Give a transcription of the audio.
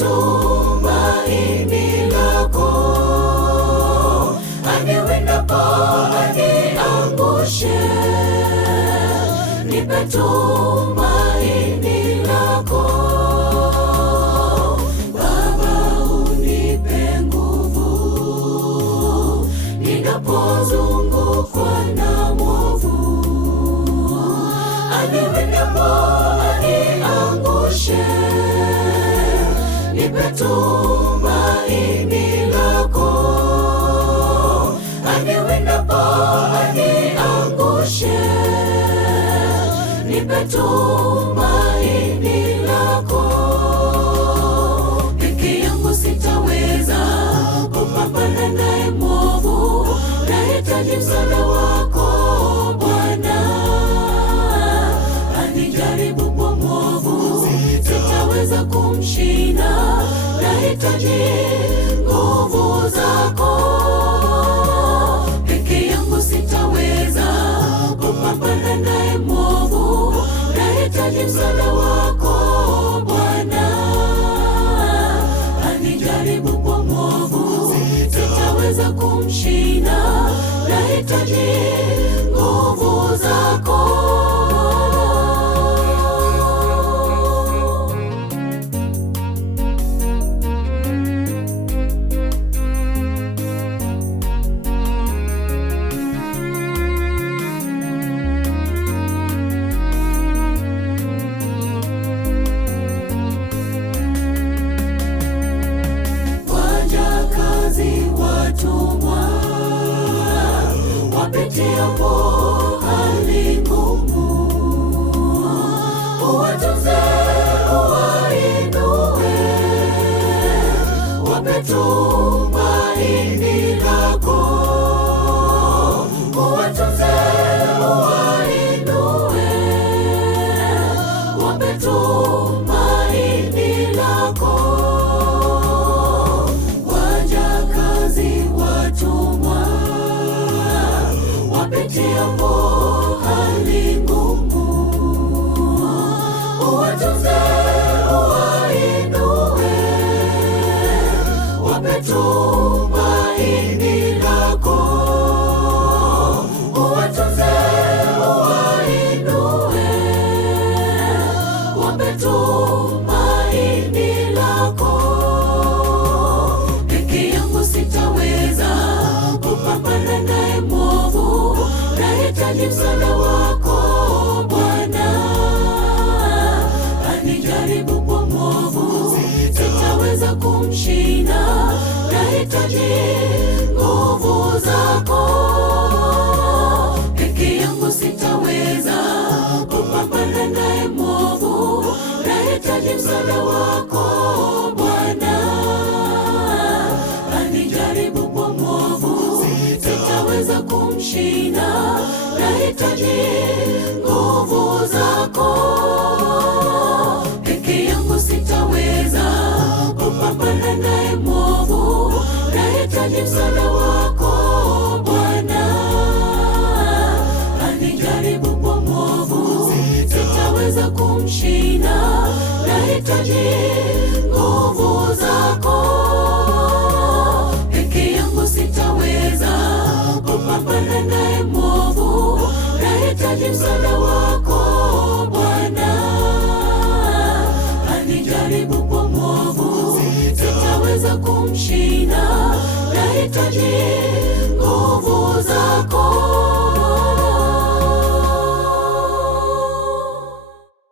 tumaini lako. Aniwindapo aniangushe, nipe tumaini lako. Baba, unipe nguvu ninapozungukwa na mwovu. Aniwindapo aniangushe, nipe tumaini lako. Aniwindapo aniangushe, nipe tumaini lako. Peke yangu sitaweza kupambana naye mwovu, nahitaji msaada wako Bwana. Anijaribu kwa mwovu, sitaweza kumshinda, nahitaji nguvu zako. Peke yangu sitaweza kupambana naye mwovu, nahitaji msaada wako Bwana. Anijaribu kwa mwovu, sitaweza kumshinda, nahitaji nguvu zako. Watumwa wapitiapo hali ngumu, uwatunze, uwainue, wape tumaini lako. Uwatunze, uwainue, wape tumaini lako. Watumwa wapitiapo hali ngumu, uwatunze, uwainue, wape tumaini lako. Uwatunze, uwainue, wape tumaini lako. Peke yangu sitaweza kupambana naye mwovu, nahitaji msaada wako Bwana. Anijaribu kwa mwovu, sitaweza kumshinda, nahitaji nguvu zako.